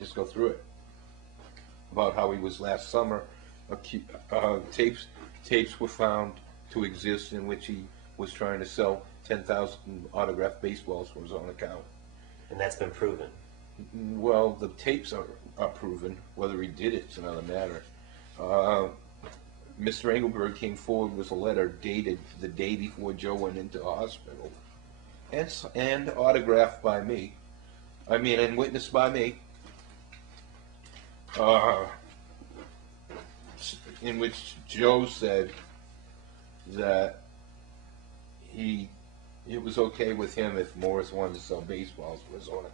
just go through it about how he was last summer. Tapes were found to exist in which he was trying to sell 10,000 autographed baseballs from his own account. And that's been proven. Well, the tapes are proven. Whether he did it's another matter. Mr. Engelberg came forward with a letter dated the day before Joe went into the hospital, and autographed by me. I mean, and witnessed by me. In which Joe said that it was okay with him if Morris wanted to sell baseballs for his own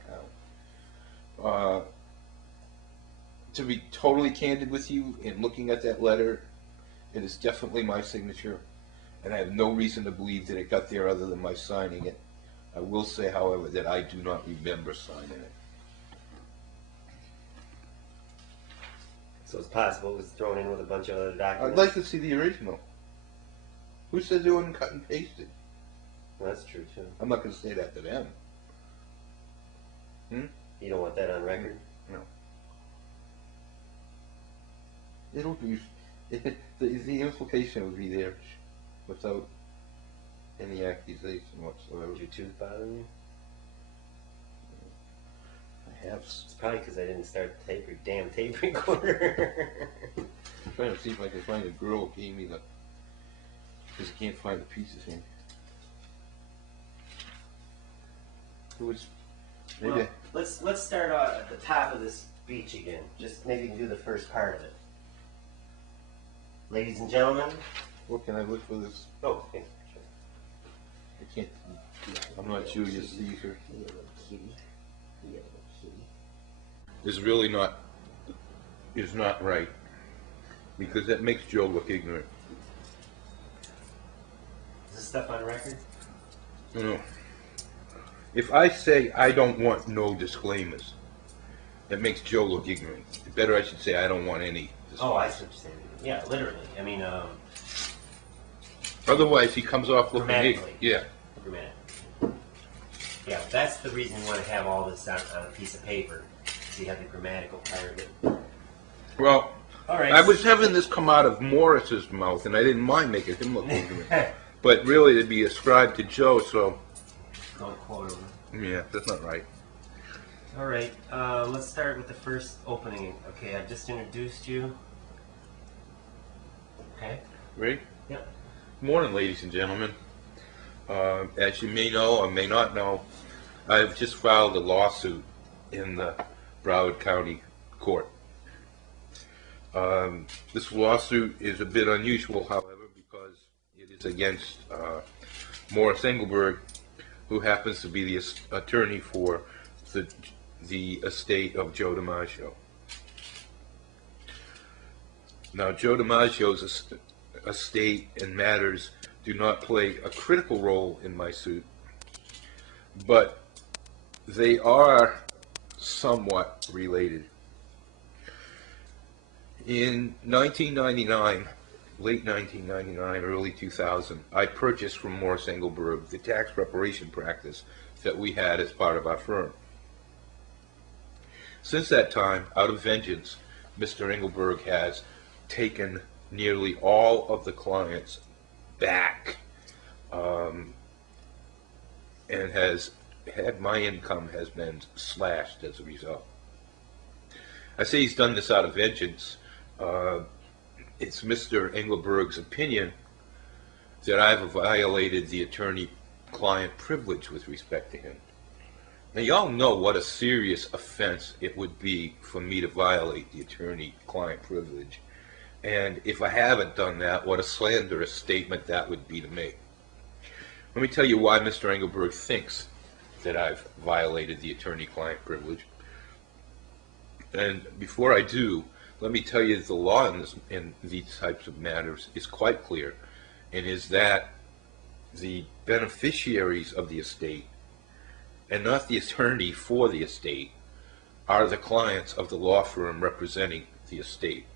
account. To be totally candid with you, in looking at that letter, it is definitely my signature, and I have no reason to believe that it got there other than my signing it. I will say, however, that I do not remember signing it. So it's possible it was thrown in with a bunch of other documents? I'd like to see the original. Who says it wasn't cut and pasted? Well, that's true, too. I'm not going to say that to them. You don't want that on record? No. It'll be... the implication would be there without any accusation whatsoever. Did your tooth bother you? I have. It's probably because I didn't start the damn tape recorder. I'm trying to see if I can find a girl who gave me the... because I can't find the pieces here. Who was... Well, let's start at the top of this speech again. Just maybe do the first part of it. Ladies and gentlemen. What can I look for this? Oh, okay, sure. I can't... I'm not Julius Caesar. Is really not... is not right. Because that makes Joe look ignorant. Is this stuff on record? No. If I say I don't want no disclaimers, that makes Joe look ignorant. Better I should say I don't want any disclaimers. Oh, I see what you're saying. Yeah, literally. I mean, otherwise he comes off looking ignorant. Yeah. Grammatically. Yeah, that's the reason you want to have all this on a piece of paper. So you have the grammatical part of it. Well, all right. I was having this come out of Morris's mouth, and I didn't mind making him look ignorant. But really, it'd be ascribed to Joe, so... Don't quote him. Yeah, that's not right. All right, let's start with the first opening. Okay, I've just introduced you. Okay. Ready? Yep. Good morning, ladies and gentlemen. As you may know or may not know, I've just filed a lawsuit in the Broward County Court. This lawsuit is a bit unusual, however, because it is against Morris Engelberg, who happens to be the attorney for the estate of Joe Dimaggio. Now, Joe Dimaggio's estate and matters do not play a critical role in my suit, but they are somewhat related. In 1999, late 1999, early 2000, I purchased from Morris Engelberg the tax preparation practice that we had as part of our firm. Since that time, out of vengeance, Mr. Engelberg has taken nearly all of the clients back, and has had my income has been slashed as a result. I say he's done this out of vengeance. It's Mr. Engelberg's opinion that I've violated the attorney-client privilege with respect to him. Now, y'all know what a serious offense it would be for me to violate the attorney-client privilege. And if I haven't done that, what a slanderous statement that would be to me. Let me tell you why Mr. Engelberg thinks that I've violated the attorney-client privilege. And before I do, let me tell you that the law in these types of matters is quite clear, and is that the beneficiaries of the estate, and not the attorney for the estate, are the clients of the law firm representing the estate.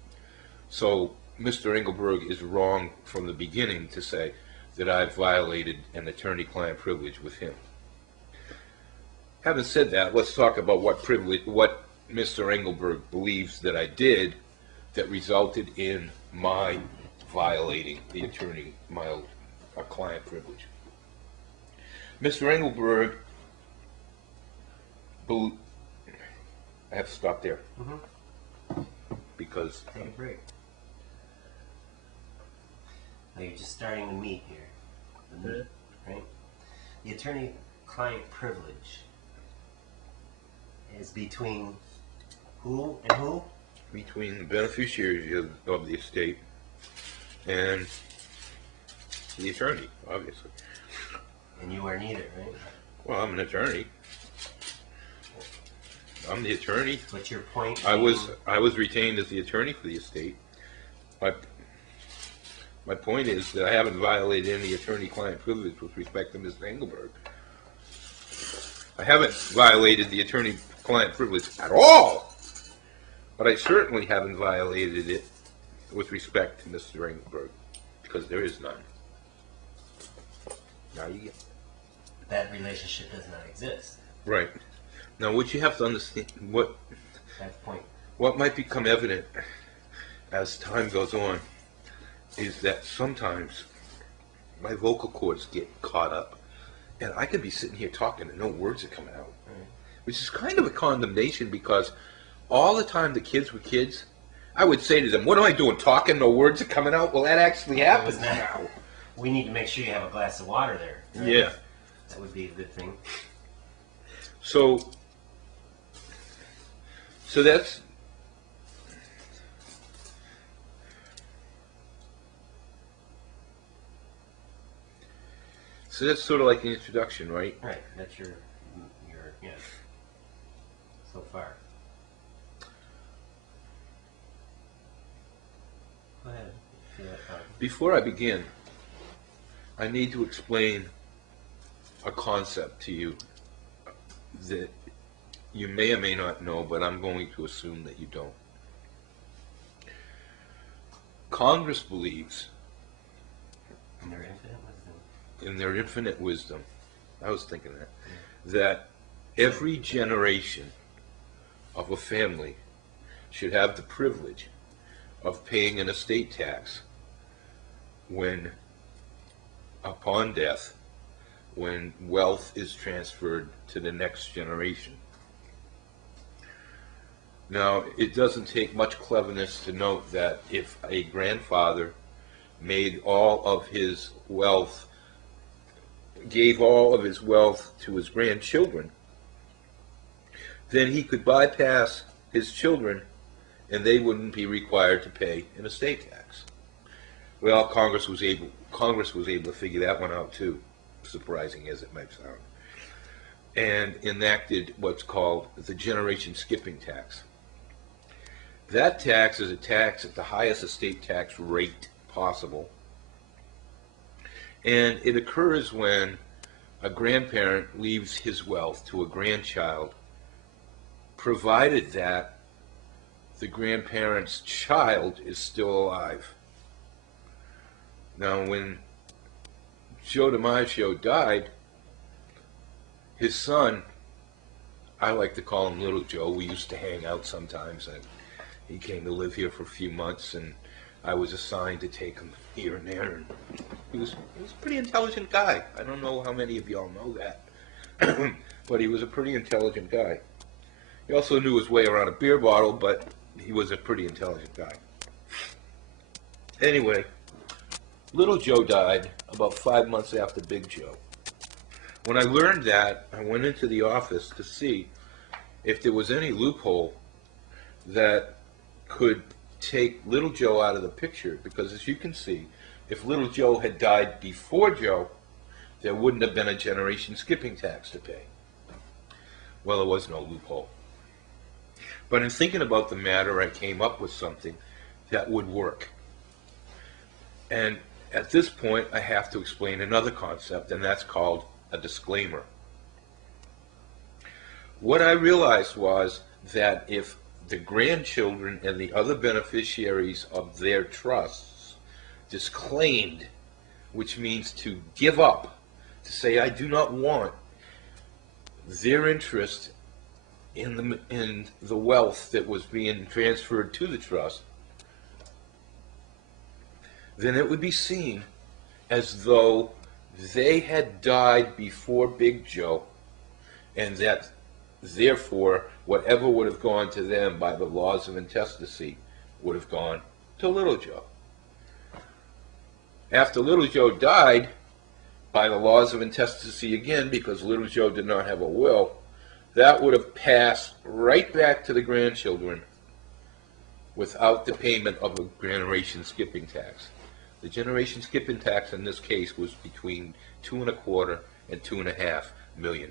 So Mr. Engelberg is wrong from the beginning to say that I've violated an attorney-client privilege with him. Having said that, let's talk about what Mr. Engelberg believes that I did that resulted in my violating the client privilege. Mr. Engelberg, I have to stop there because Take a break. Now you're just starting the meat here. The meat, right? The attorney-client privilege is between who and who? between the beneficiaries of the estate and the attorney, obviously. And you are neither, right? Well, I'm an attorney. I'm the attorney. What's your point? I was retained as the attorney for the estate. My point is that I haven't violated any attorney-client privilege with respect to Mr. Engelberg. I haven't violated the attorney-client privilege at all, but I certainly haven't violated it with respect to Mr. Engelberg, because there is none. Now you get that relationship does not exist. right. Now, what you have to understand, That's the point. what might become evident as time goes on, is that sometimes my vocal cords get caught up, and I could be sitting here talking and no words are coming out, which is kind of a condemnation, because all the time the kids were kids, I would say to them, "What am I doing? Talking? No words are coming out?" Well, that actually happens now. We need to make sure you have a glass of water there. Right? Yeah. That would be a good thing. So that's sort of like an introduction, right? Right. That's your yeah. So far. Go ahead. Before I begin, I need to explain a concept to you that you may or may not know, but I'm going to assume that you don't. Congress believes, In their infinite wisdom. in their infinite wisdom, I was thinking that every generation of a family should have the privilege of paying an estate tax when, upon death, when wealth is transferred to the next generation. Now, it doesn't take much cleverness to note that if a grandfather made all of his wealth, gave all of his wealth to his grandchildren, then he could bypass his children and they wouldn't be required to pay an estate tax. Well, Congress was able to figure that one out too, surprising as it might sound, and enacted what's called the generation skipping tax. That tax is a tax at the highest estate tax rate possible, and it occurs when a grandparent leaves his wealth to a grandchild, provided that the grandparent's child is still alive. Now, when Joe Dimaggio died, his son, I like to call him Little Joe, we used to hang out sometimes, and he came to live here for a few months, and I was assigned to take him here and there, and he was a pretty intelligent guy. I don't know how many of y'all know that, but he was a pretty intelligent guy. He also knew his way around a beer bottle, but he was a pretty intelligent guy. Anyway, Little Joe died about 5 months after Big Joe. When I learned that, I went into the office to see if there was any loophole that could take Little Joe out of the picture, because as you can see, if Little Joe had died before Joe, there wouldn't have been a generation skipping tax to pay. Well, there was no loophole. But in thinking about the matter, I came up with something that would work. And at this point, I have to explain another concept, and that's called a disclaimer. What I realized was that if the grandchildren and the other beneficiaries of their trusts disclaimed, which means to give up, to say, I do not want their interest in the wealth that was being transferred to the trust, then it would be seen as though they had died before Big Joe, and that therefore whatever would have gone to them by the laws of intestacy would have gone to Little Joe. After Little Joe died, by the laws of intestacy again, because Little Joe did not have a will, that would have passed right back to the grandchildren without the payment of a generation skipping tax. The generation skipping tax in this case was between $2.25 and $2.5 million.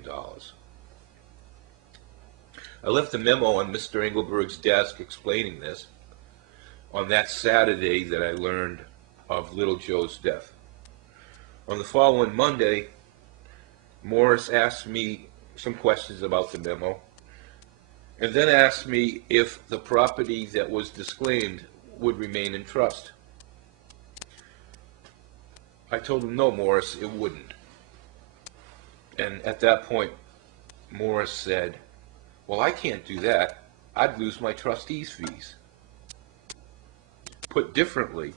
I left a memo on Mr. Engelberg's desk explaining this on that Saturday that I learned of Little Joe's death. On the following Monday, Morris asked me some questions about the memo, and then asked me if the property that was disclaimed would remain in trust. I told him, no, Morris, it wouldn't. And at that point, Morris said, well, I can't do that. I'd lose my trustees' fees. Put differently,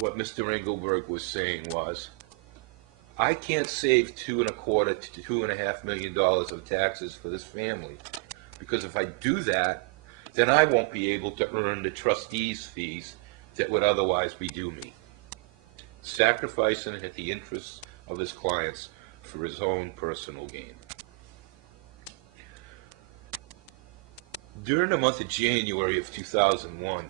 what Mr. Engelberg was saying was, I can't save $2.25 to $2.5 million of taxes for this family, because if I do that, then I won't be able to earn the trustees' fees that would otherwise be due me. Sacrificing at the interests of his clients for his own personal gain. During the month of January of 2001,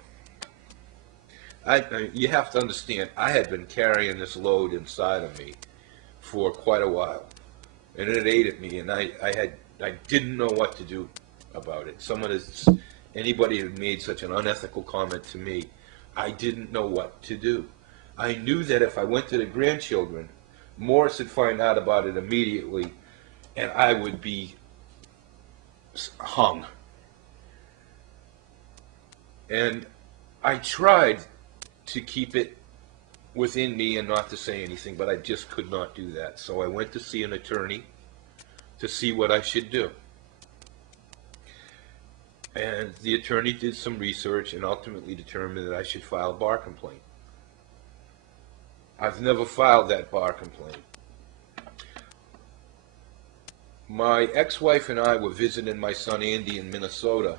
you have to understand, I had been carrying this load inside of me for quite a while, and it ate at me, and I didn't know what to do about it. Anybody who made such an unethical comment to me, I didn't know what to do. I knew that if I went to the grandchildren, Morris would find out about it immediately, and I would be hung. And I tried to keep it within me and not to say anything, but I just could not do that. So I went to see an attorney to see what I should do. And the attorney did some research and ultimately determined that I should file a bar complaint. I've never filed that bar complaint. My ex-wife and I were visiting my son Andy in Minnesota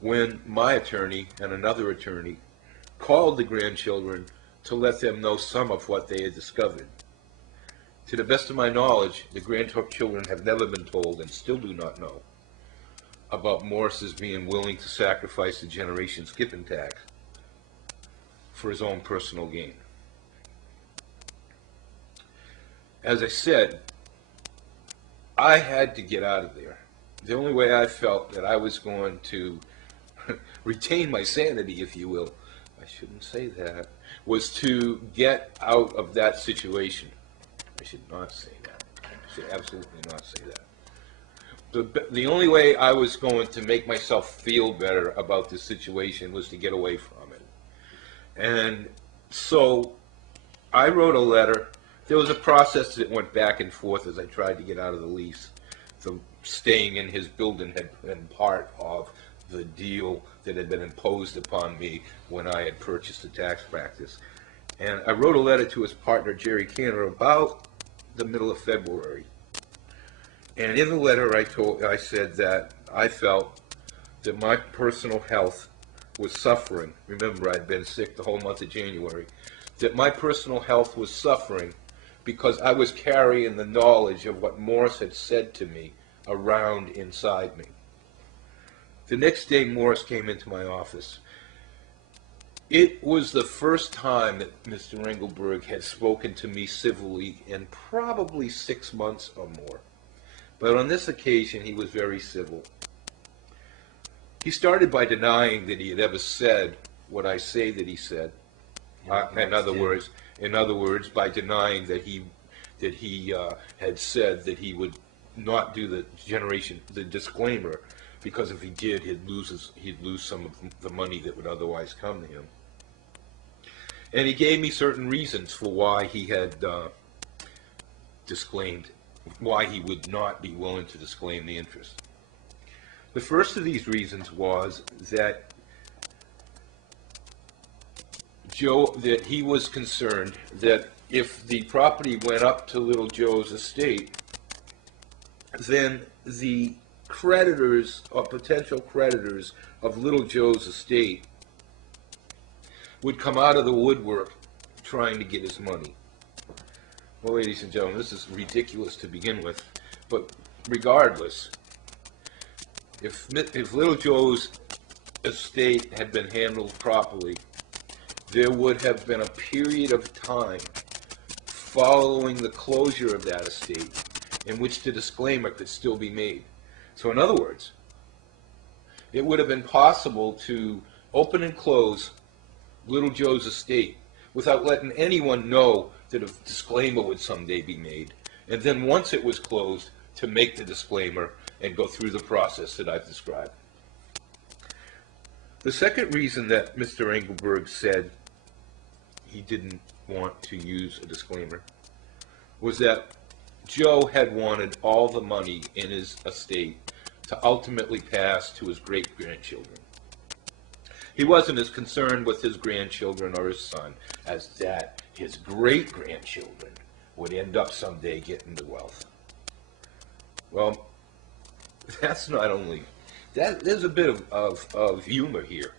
when my attorney and another attorney called the grandchildren to let them know some of what they had discovered. To the best of my knowledge, the grandchildren have never been told and still do not know about Morris's being willing to sacrifice the generation skipping tax for his own personal gain. As I said, I had to get out of there. The only way I felt that I was going to retain my sanity, if you will, I shouldn't say that, was to get out of that situation. I should not say that. I should absolutely not say that. The only way I was going to make myself feel better about this situation was to get away from it. And so I wrote a letter. There was a process that went back and forth as I tried to get out of the lease. So staying in his building had been part of the deal that had been imposed upon me when I had purchased the tax practice. And I wrote a letter to his partner, Jerry Cantor, about the middle of February. And in the letter I said that I felt that my personal health was suffering. Remember, I'd been sick the whole month of January. That my personal health was suffering because I was carrying the knowledge of what Morris had said to me around inside me. The next day, Morris came into my office. It was the first time that Mr. Engelberg had spoken to me civilly in probably 6 months or more. But on this occasion, he was very civil. He started by denying that he had ever said what I say that he said. In other words, by denying that he had said that he would not do the disclaimer, because if he did, he'd lose some of the money that would otherwise come to him. And he gave me certain reasons for why he had disclaimed, why he would not be willing to disclaim the interest. The first of these reasons was that he was concerned that if the property went up to little Joe's estate, then the creditors or potential creditors of little Joe's estate would come out of the woodwork trying to get his money. Well, ladies and gentlemen, this is ridiculous to begin with, but regardless, if little Joe's estate had been handled properly, there would have been a period of time following the closure of that estate in which the disclaimer could still be made. So in other words, it would have been possible to open and close little Joe's estate without letting anyone know that a disclaimer would someday be made, and then once it was closed, to make the disclaimer and go through the process that I've described. The second reason that Mr. Engelberg said he didn't want to use a disclaimer was that Joe had wanted all the money in his estate to ultimately pass to his great-grandchildren. He wasn't as concerned with his grandchildren or his son as that his great-grandchildren would end up someday getting the wealth. Well, that's not only that. There's a bit of humor here.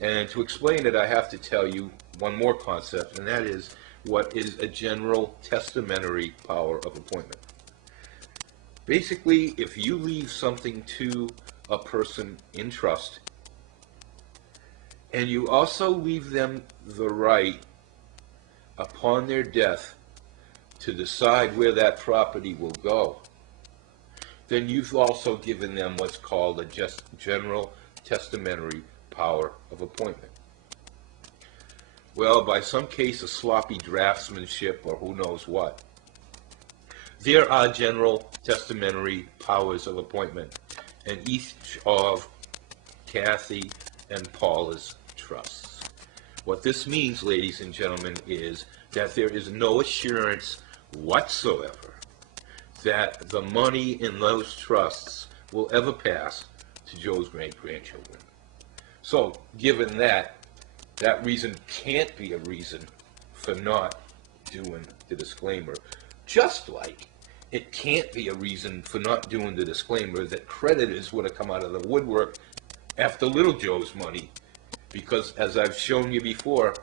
And to explain it, I have to tell you one more concept, and that is what is a general testamentary power of appointment. Basically, if you leave something to a person in trust, and you also leave them the right, upon their death, to decide where that property will go, then you've also given them what's called a just general testamentary power of appointment. Well, by some case of sloppy draftsmanship or who knows what, there are general testamentary powers of appointment in each of Kathy and Paula's trusts. What this means, ladies and gentlemen, is that there is no assurance whatsoever that the money in those trusts will ever pass to Joe's great-grandchildren. So, given that, that reason can't be a reason for not doing the disclaimer. Just like it can't be a reason for not doing the disclaimer that creditors would have come out of the woodwork after little Joe's money, because as I've shown you before,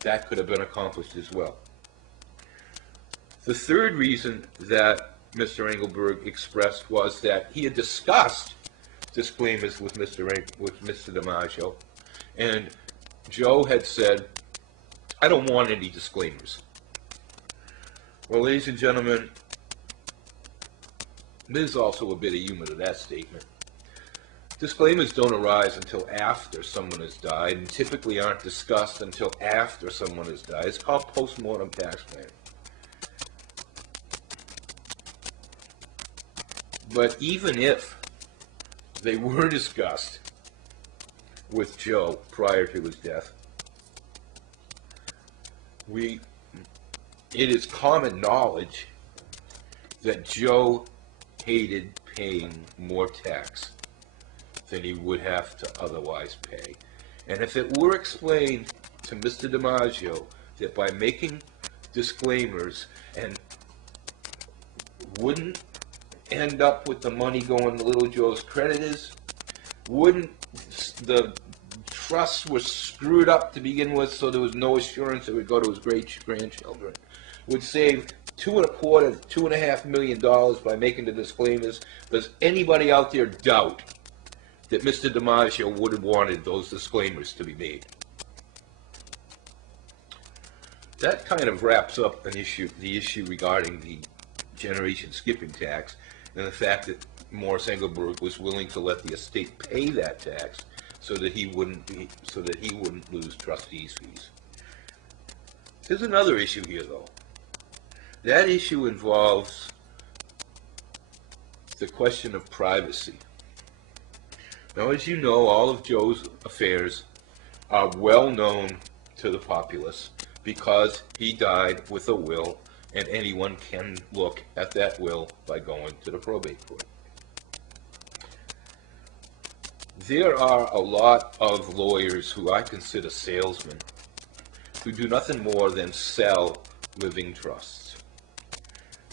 that could have been accomplished as well. The third reason that Mr. Engelberg expressed was that he had discussed disclaimers with Mr. Dimaggio, and Joe had said, "I don't want any disclaimers." Well, ladies and gentlemen, there's also a bit of humor to that statement. Disclaimers don't arise until after someone has died, and typically aren't discussed until after someone has died. It's called post-mortem tax planning. But even if they were discussed with Joe prior to his death, it is common knowledge that Joe hated paying more tax than he would have to otherwise pay. And if it were explained to Mr. Dimaggio that by making disclaimers and wouldn't end up with the money going to little Joe's creditors, wouldn't the trusts were screwed up to begin with, so there was no assurance it would go to his great-grandchildren, would save $2.25 to $2.5 million by making the disclaimers. Does anybody out there doubt that Mr. Dimaggio would have wanted those disclaimers to be made? That kind of wraps up the issue regarding the generation skipping tax, and the fact that Morris Engelberg was willing to let the estate pay that tax so that he wouldn't lose trustees' fees. There's another issue here, though. That issue involves the question of privacy. Now, as you know, all of Joe's affairs are well known to the populace because he died with a will, and anyone can look at that will by going to the probate court. There are a lot of lawyers who I consider salesmen who do nothing more than sell living trusts.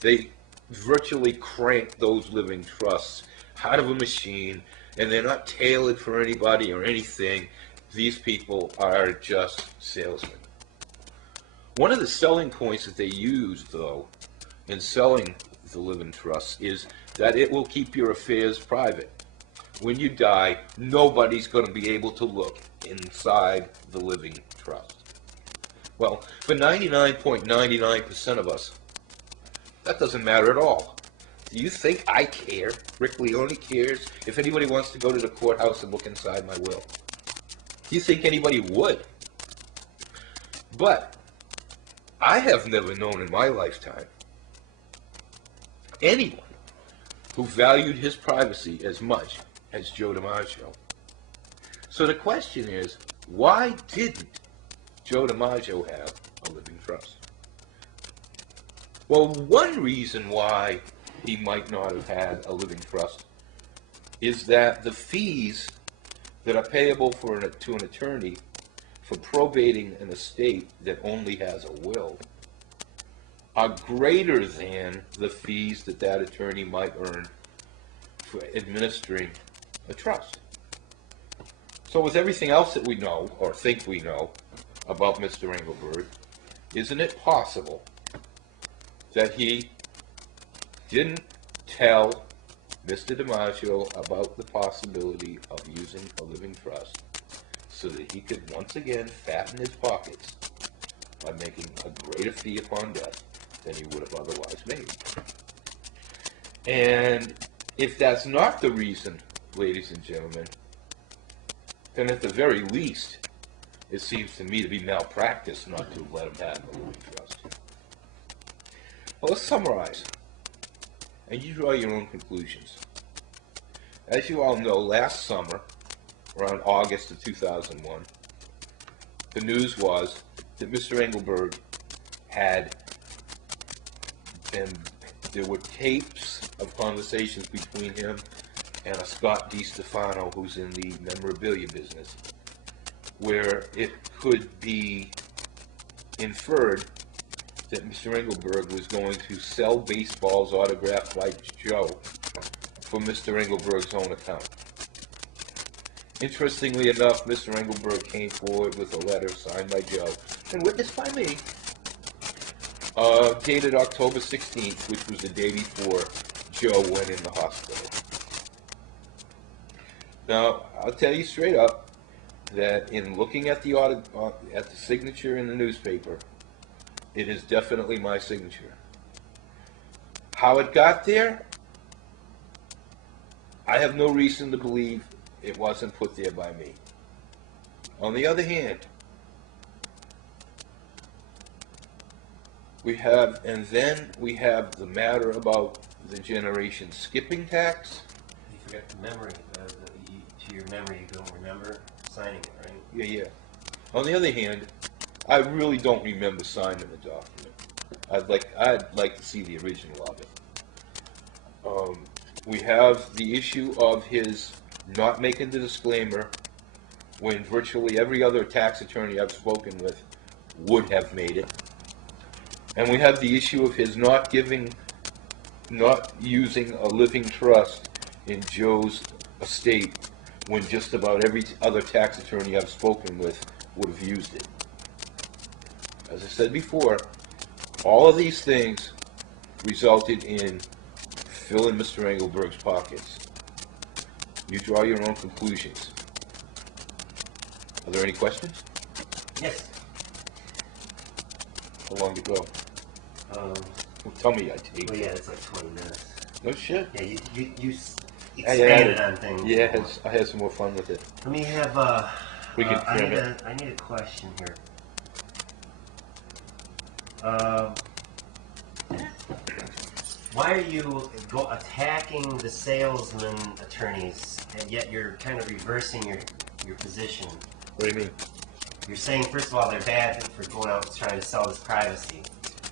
They virtually crank those living trusts out of a machine, and they're not tailored for anybody or anything. These people are just salesmen. One of the selling points that they use, though, in selling the living trust is that it will keep your affairs private. When you die, nobody's going to be able to look inside the living trust. Well, for 99.99% of us, that doesn't matter at all. Do you think I care? Rick Leone cares if anybody wants to go to the courthouse and look inside my will? Do you think anybody would? But I have never known in my lifetime anyone who valued his privacy as much as Joe Dimaggio. So the question is, why didn't Joe Dimaggio have a living trust? Well, one reason why he might not have had a living trust is that the fees that are payable to an attorney for probating an estate that only has a will are greater than the fees that that attorney might earn for administering a trust. So with everything else that we know, or think we know, about Mr. Engelberg, isn't it possible that he didn't tell Mr. Dimaggio about the possibility of using a living trust so that he could once again fatten his pockets by making a greater fee upon death than he would have otherwise made? And if that's not the reason, ladies and gentlemen, then at the very least, it seems to me to be malpractice not to let him have a living trust. Well, let's summarize, and you draw your own conclusions. As you all know, last summer, around August of 2001, the news was that Mr. Engelberg had, and there were tapes of conversations between him and a Scott DiStefano who's in the memorabilia business, where it could be inferred that Mr. Engelberg was going to sell baseballs autographed by Joe for Mr. Engelberg's own account. Interestingly enough, Mr. Engelberg came forward with a letter signed by Joe and witnessed by me, dated October 16th, which was the day before Joe went in the hospital. Now, I'll tell you straight up that in looking at the signature in the newspaper, it is definitely my signature. How it got there, I have no reason to believe it wasn't put there by me. On the other hand, we have the matter about the generation skipping tax. You forgot the memory. To your memory, you don't remember signing it, right? Yeah. On the other hand, I really don't remember signing the document. I'd like to see the original of it. We have the issue of his not making the disclaimer when virtually every other tax attorney I've spoken with would have made it. And we have the issue of his not using a living trust in Joe's estate when just about every other tax attorney I've spoken with would have used it. As I said before, all of these things resulted in filling Mr. Engelberg's pockets. You draw your own conclusions. Are there any questions? Yes. How long to go? Well, tell me I take. Well, yeah, it's like 20 minutes. No shit. Yeah, you expanded on things. Yeah, I had some more fun with it. Let me have We can I need a question here. Why are you attacking the salesman attorneys, and yet you're kind of reversing your position? What do you mean? You're saying, first of all, they're bad for going out and trying to sell this privacy.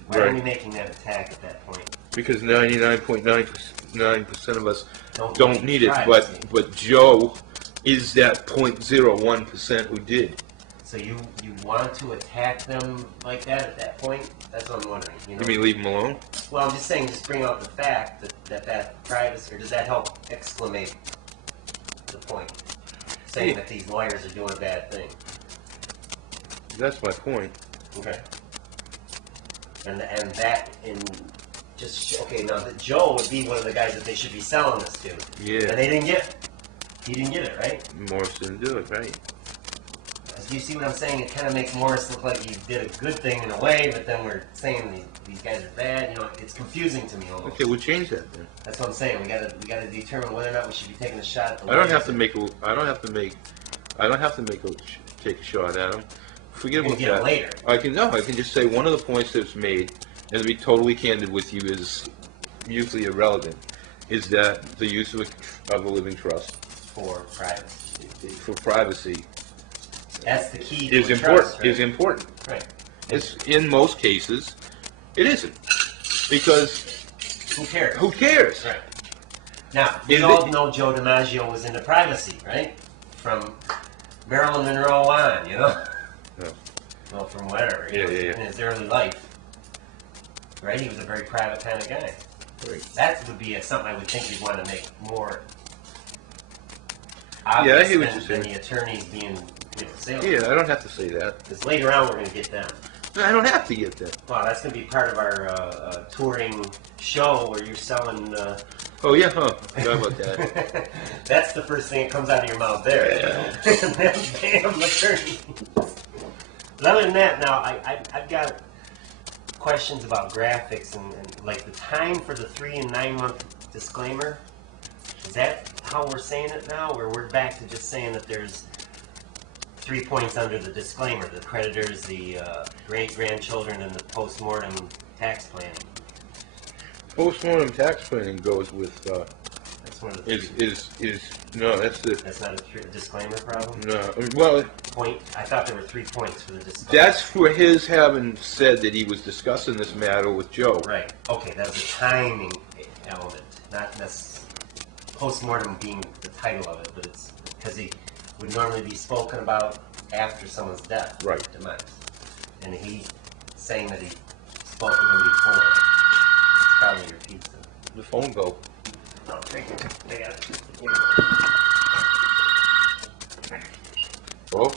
Why are we making that attack at that point? Because 99.99% of us Don't don't need it, privacy. but Joe is that 0.01% who did. So you want to attack them like that at that point? That's what I'm wondering. You know? You mean leave them alone? Well, I'm just saying, just bring out the fact that privacy, or does that help exclamate the point? Saying that these lawyers are doing a bad thing. That's my point. Okay. And that in just okay. Now that Joe would be one of the guys that they should be selling this to. Yeah. And they didn't get it. He didn't get it, right? Morris didn't do it, right? Do you see what I'm saying? It kind of makes Morris look like he did a good thing in a way, but then we're saying these guys are bad. You know, it's confusing to me almost. Okay, we'll change that then. That's what I'm saying. We gotta determine whether or not we should be taking a shot at the I don't lawyers. have to take a shot at him. Forget You're about gonna that. get it later. I can just say one of the points that's made, and to be totally candid with you, is usually irrelevant, is that the use of a living trust For privacy. for privacy That's the key to is a important. trust, right? Is important. Right. It's, in most cases, it isn't, because Who cares? who cares? Right. Now, we Is all it- know Joe Dimaggio was into privacy, right? From Marilyn Monroe on, you know? No. Well, from whatever, you Yeah, know, yeah, yeah. in his early life. Right? He was a very private kind of guy. Right. That would be something I would think you'd want to make more Yeah, I obvious hear what than, you're saying. the attorneys being, salesmen. Yeah, I don't have to say that. Because later on we're going to get them. I don't have to get that. Wow, that's going to be part of our touring show where you're selling... Oh yeah, huh? Forgot about that. That's the first thing that comes out of your mouth there. Yeah. And then, bam, attorney. But other than that, now, I've got questions about graphics and like the time for the 3 and 9 month disclaimer. Is that how we're saying it now, or we're back to just saying that there's 3 points under the disclaimer: the creditors, the great-grandchildren, and the post-mortem tax planning? Postmortem tax planning goes with That's one of the is no, that's the That's not a disclaimer problem? no. Well, Point. I thought there were 3 points for the disclaimer. that's for his having said that he was discussing this matter with Joe. Right. Okay, that was a timing element, not necessarily post-mortem being the title of it, but it's because he would normally be spoken about after someone's death, Right. demise, and he saying that he spoke with him before. Probably your pizza. The phone go. No, drink it. They got it. Oh.